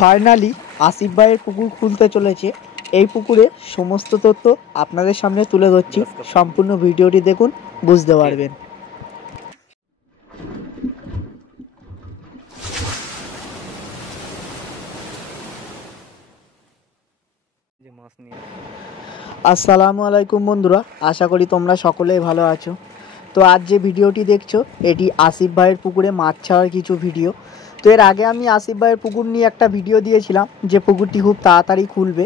Finally Asif ভাইয়ের পুকুর খুলতে চলেছে। এই পুকুরে সমস্ত তথ্য আপনাদের সামনে তুলে ধরছি, সম্পূর্ণ ভিডিওটি দেখুন, বুঝতে পারবেন। আসসালামু আলাইকুম বন্ধুরা, আশা করি তোমরা সকলেই ভালো আছো। তো আজ যে ভিডিওটি দেখছো এটি আসিফ ভাইয়ের পুকুরে মাছ ছাড়ার কিছু ভিডিও। তো এর আগে আমি আসিফ ভাইয়ের পুকুর নিয়ে একটা ভিডিও দিয়েছিলাম যে পুকুরটি খুব তাড়াতাড়ি খুলবে।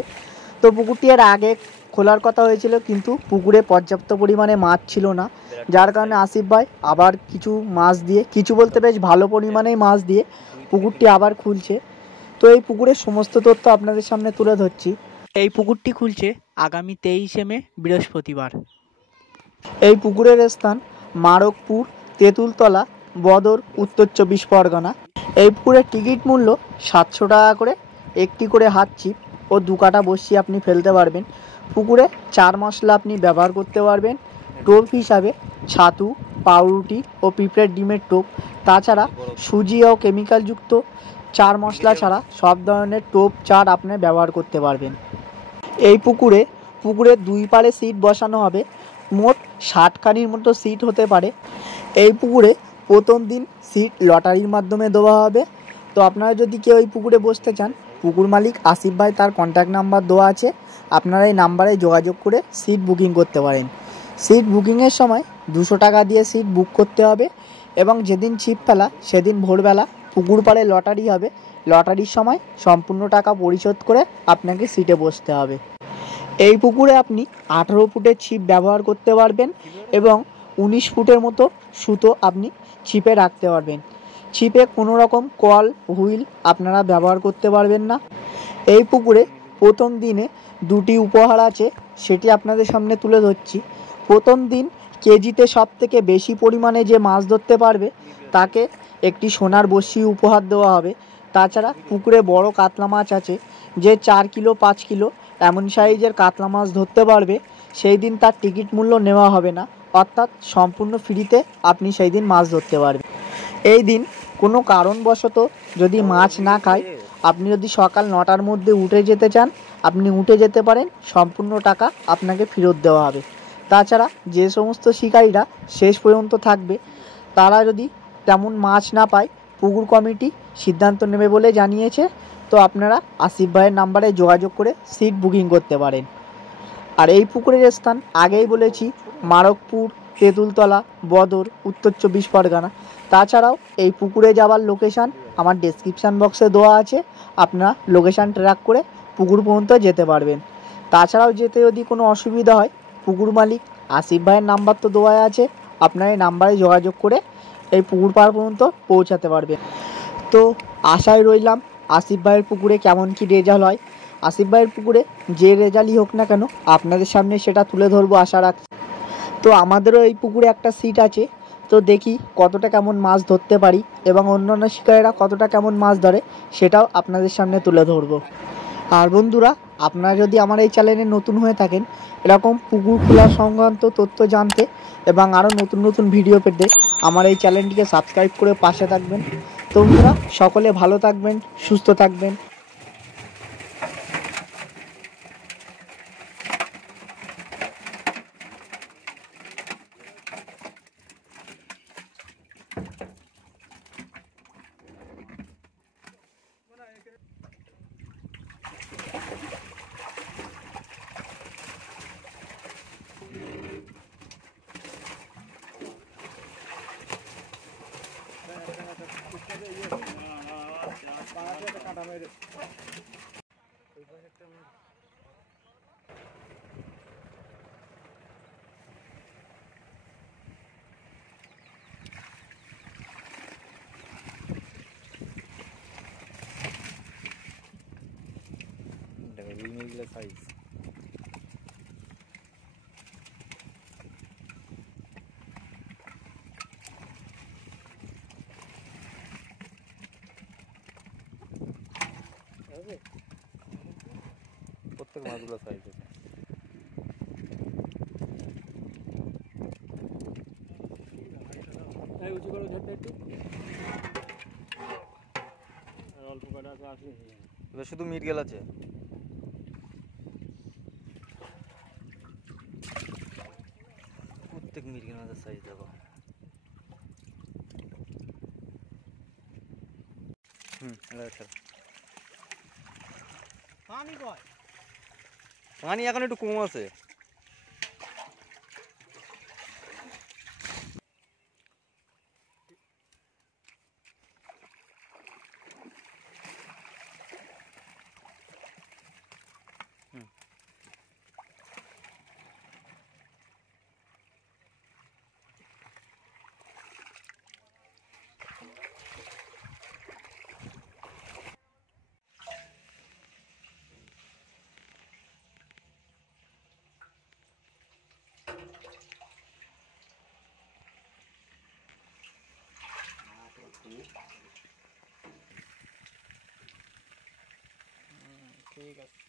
তো পুকুরটি এর আগে খোলার কথা হয়েছিল, কিন্তু পুকুরে পর্যাপ্ত পরিমাণে মাছ ছিল না, যার কারণে আসিফ ভাই আবার কিছু মাছ দিয়ে, কিছু বলতে বেশ ভালো পরিমাণেই মাছ দিয়ে পুকুরটি আবার খুলছে। তো এই পুকুরের সমস্ত তথ্য আপনাদের সামনে তুলে ধরছি। এই পুকুরটি খুলছে আগামী 23শে মে বৃহস্পতিবার। এই পুকুরের স্থান মারকপুর, তেঁতুলতলা, বদর, উত্তর 24 পরগনা। এই পুকুরের টিকিট মূল্য 700 টাকা করে। একটি করে হাত ছিপ ও 2 কাটা বসি আপনি ফেলতে পারবেন। পুকুরে 4 মশলা আপনি ব্যবহার করতে পারবেন। টোপ হিসাবে ছাতু, পাউরুটি ও পিঁপড়ের ডিমের টোপ, তাছাড়া সুজি ও কেমিক্যালযুক্ত 4 মশলা ছাড়া সব ধরনের টোপ চার আপনি ব্যবহার করতে পারবেন। এই পুকুরের 2 পারে সিট বসানো হবে। মোট 60 খানির মতো সিট হতে পারে। এই পুকুরে প্রথম দিন সিট লটারির মাধ্যমে দেওয়া হবে। তো আপনারা যদি কেউ এই পুকুরে বসতে চান, পুকুর মালিক আসিফ ভাই তার কন্ট্যাক্ট নাম্বার দেওয়া আছে, আপনারা এই নাম্বারে যোগাযোগ করে সিট বুকিং করতে পারেন। সিট বুকিংয়ের সময় 200 টাকা দিয়ে সিট বুক করতে হবে, এবং যেদিন ছিপ ফেলা সেদিন ভোরবেলা পুকুর পাড়ে লটারি হবে। লটারির সময় সম্পূর্ণ টাকা পরিশোধ করে আপনাকে সিটে বসতে হবে। এই পুকুরে আপনি 18 ফুটের ছিপ ব্যবহার করতে পারবেন, এবং 19 ফুটের মতো সুতো আপনি ছিপে রাখতে পারবেন। ছিপে কোনো রকম কল, হুইল আপনারা ব্যবহার করতে পারবেন না। এই পুকুরে প্রথম দিনে 2টি উপহার আছে, সেটি আপনাদের সামনে তুলে ধরছি। প্রথম দিন কেজিতে সব থেকে বেশি পরিমাণে যে মাছ ধরতে পারবে তাকে একটি সোনার বড়শি উপহার দেওয়া হবে। তাছাড়া পুকুরে বড় কাতলা মাছ আছে, যে 4 কিলো 5 কিলো এমন সাইজের কাতলা মাছ ধরতে পারবে, সেই দিন তার টিকিট মূল্য নেওয়া হবে না, অর্থাৎ সম্পূর্ণ ফ্রিতে আপনি সেই দিন মাছ ধরতে পারবেন। এই দিন কোনো কারণবশত যদি মাছ না খায়, আপনি যদি সকাল 9টার মধ্যে উঠে যেতে চান, আপনি উঠে যেতে পারেন, সম্পূর্ণ টাকা আপনাকে ফেরত দেওয়া হবে। তাছাড়া যে সমস্ত শিকারীরা শেষ পর্যন্ত থাকবে, তারা যদি তেমন মাছ না পায়, পুকুর কমিটি সিদ্ধান্ত নেবে বলে জানিয়েছে। তো আপনারা আসিফ ভাইয়ের নাম্বারে যোগাযোগ করে সিট বুকিং করতে পারেন। আর এই পুকুরের স্থান আগেই বলেছি, মারকপুর, তেঁতুলতলা, বদর, উত্তর 24 পরগনা। তাছাড়াও এই পুকুরে যাওয়ার লোকেশান আমার ডেসক্রিপশান বক্সে দেওয়া আছে, আপনারা লোকেশান ট্র্যাক করে পুকুর পর্যন্ত যেতে পারবেন। তাছাড়াও যেতে যদি কোনো অসুবিধা হয়, পুকুর মালিক আসিফ ভাইয়ের নাম্বার তো দেওয়া আছে, আপনারা এই নাম্বারে যোগাযোগ করে এই পুকুর পাড় পর্যন্ত পৌঁছাতে পারবেন। তো আশায় রইলাম আসিফ ভাইয়ের পুকুরে কেমন কী রেজাল্ট হয়। আসিফ ভাইয়ের পুকুরে যে রেজাল্টই হোক না কেন, আপনাদের সামনে সেটা তুলে ধরবো আশা রাখছি। তো আমাদেরও এই পুকুরে একটা সিট আছে, তো দেখি কতটা কেমন মাছ ধরতে পারি, এবং অন্যান্য শিকারীরা কতটা কেমন মাছ ধরে সেটাও আপনাদের সামনে তুলে ধরবো। আর বন্ধুরা, আপনারা যদি আমার এই চ্যানেলে নতুন হয়ে থাকেন, এরকম পুকুর খোলা সংক্রান্ত তথ্য জানতে এবং আরও নতুন নতুন ভিডিও পেতে আমার এই চ্যানেলটিকে সাবস্ক্রাইব করে পাশে থাকবেন। তো বন্ধুরা, সকলে ভালো থাকবেন, সুস্থ থাকবেন। সাইজ প্রত্যেক মাছগুলো সাইজ আছে। উঁচু করে ধরতে একটু অল্প কটা আসলে এবার শুধু মিরগেল আছে। প্রত্যেক মিরগেল মাছের সাইজ দেখো। পানি এখন একটু কম আছে। ঠিক আছে।